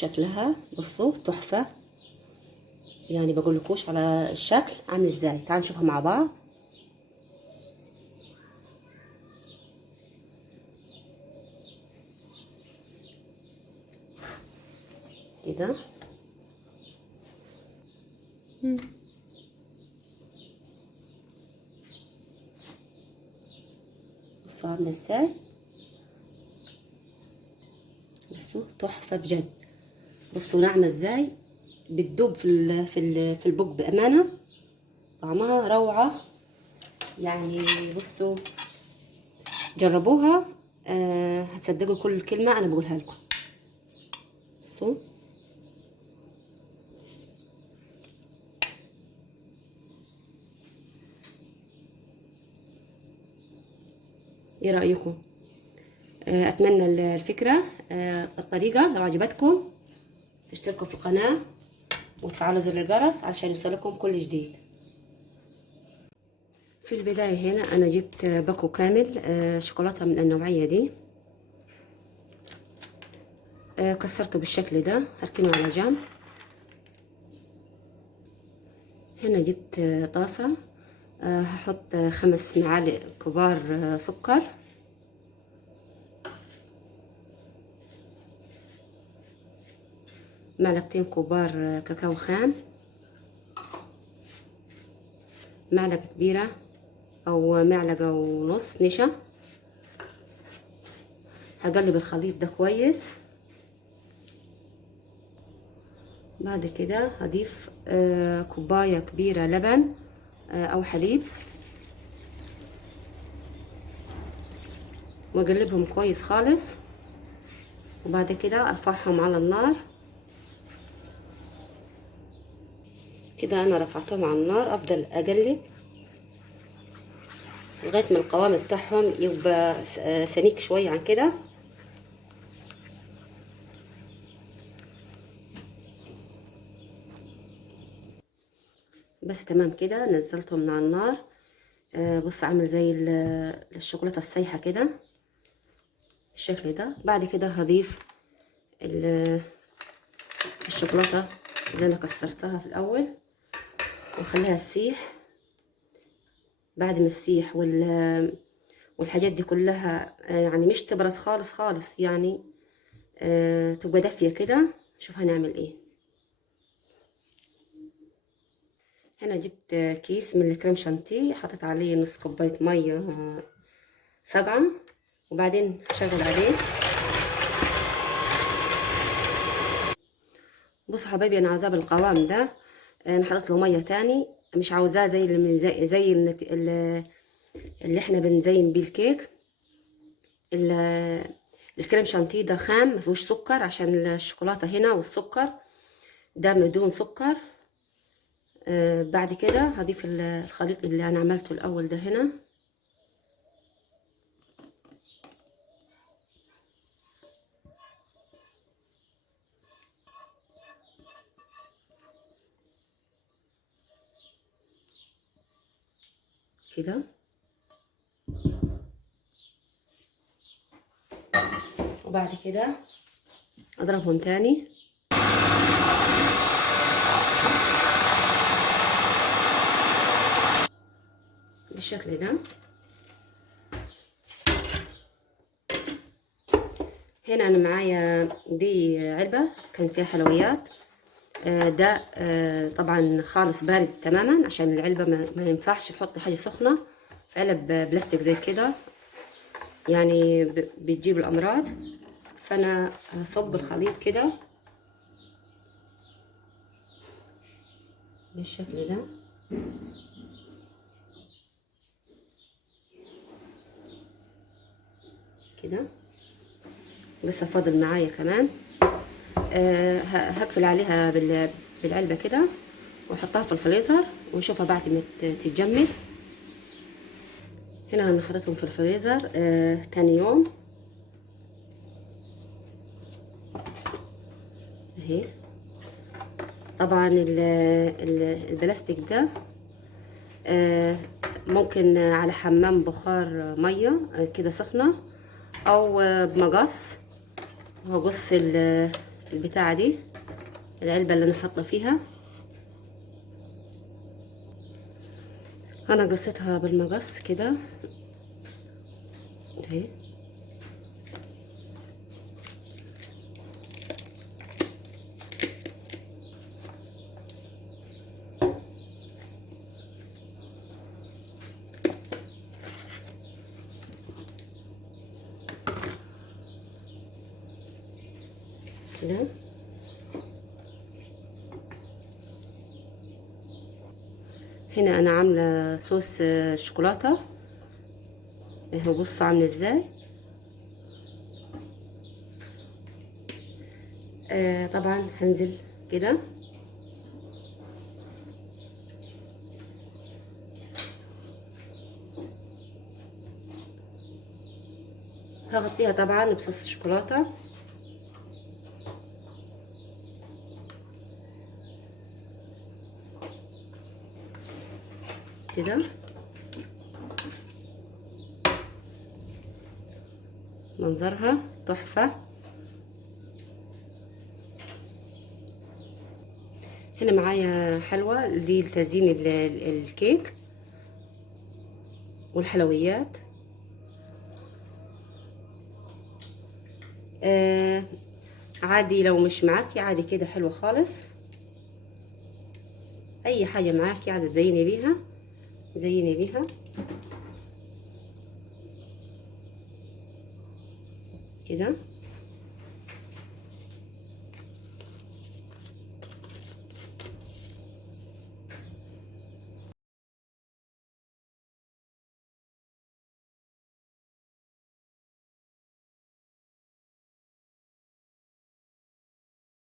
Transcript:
شكلها بصوا تحفة، يعني بقولكوش على الشكل عامل ازاي. تعالوا نشوفها مع بعض. كده بصوا عامله ازاي، بصوا تحفه بجد. بصوا ناعمه ازاي، بتدوب في البوق بامانه، طعمها روعه يعني. بصوا جربوها، هتصدقوا كل كلمه انا بقولها لكم. بصوا ايه رايكم؟ اتمنى الفكره، الطريقه لو عجبتكم تشتركوا في القناه وتفعلوا زر الجرس علشان يوصلكم كل جديد. في البدايه هنا انا جبت باكو كامل شوكولاته من النوعيه دي، كسرته بالشكل ده، هركنه على جنب. هنا جبت طاسه، هحط 5 معالق كبار سكر، معلقتين كبار كاكاو خام، معلقة كبيرة أو معلقة ونص نشا. هقلب الخليط ده كويس. بعد كده هضيف كوباية كبيرة لبن أو حليب، وأقلبهم كويس خالص. وبعد كده أرفعهم على النار. كده أنا رفعتهم على النار، أفضل أقلب لغاية ما القوام بتاعهم يبقى سميك شوية عن كده. بس تمام كده، نزلتهم من على النار. بص عامل زي الشوكولاتة السايحة كده بالشكل ده. بعد كده هضيف الشوكولاتة اللي انا كسرتها في الاول واخليها تسيح. بعد ما تسيح والحاجات دي كلها يعني مش تبرد خالص خالص، يعني تبقى دافية كده. شوف هنعمل ايه. هنا جبت كيس من الكريم شانتيه، حطيت عليه نص كوباية مية ساقعة، وبعدين هشغل عليه. بصوا حبايبي، انا عاوزاه بالقوام ده. انا حطيت له ميه تاني، مش عاوزاه زي اللي احنا بنزين بيه الكيك. الكريم شانتيه ده خام، ما فيهوش سكر، عشان الشوكولاته هنا والسكر ده بدون سكر. بعد كده هضيف الخليط اللي انا عملته الاول ده هنا. كده وبعد كده اضربهم تاني. بالشكل ده. هنا انا معايا دي علبة كان فيها حلويات، ده طبعا خالص بارد تماما، عشان العلبة ما ينفعش تحط حاجة سخنة في علب بلاستيك زي كده، يعني بتجيب الامراض. فانا هصب الخليط كده بالشكل ده. كده لسه فاضل معايا كمان. هقفل عليها بالعلبة كده واحطها في الفريزر ونشوفها بعد ما تتجمد. هنا انا حطيتهم في الفريزر تاني يوم اهي. طبعا البلاستيك ده ممكن على حمام بخار ميه كده سخنه، او بمقص، وهقص البتاعة دي، العلبة اللي انا حاطة فيها، انا قصيتها بالمقص كده اهي. كده هنا انا عامله صوص شوكولاته اهو، بصوا عامله ازاي. طبعا هنزل كده هغطيها طبعا بصوص الشوكولاته كده. منظرها تحفه. هنا معايا حلوى دي لتزيين الكيك والحلويات. عادي لو مش معاكي عادي كده حلوة خالص. اي حاجة معاكي عادي تزيني بيها، زيني بيها كده.